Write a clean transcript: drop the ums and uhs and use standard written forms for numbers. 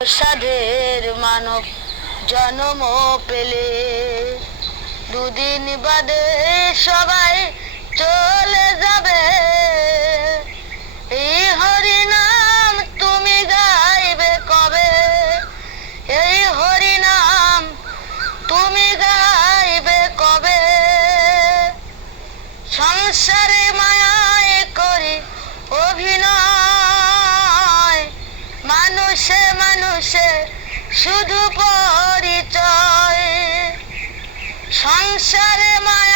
সাধের মানব জন্ম পেলে দুদিন বাদে সবাই চলে যাবে। এই হরি নাম তুমি গাইবে কবে? এই হরি নাম তুমি গাইবে কবে? সংসারে মায়ায় করি অভিনয়, মানুষে মানুষে শুধু পরিচয়। সংসারে মায়া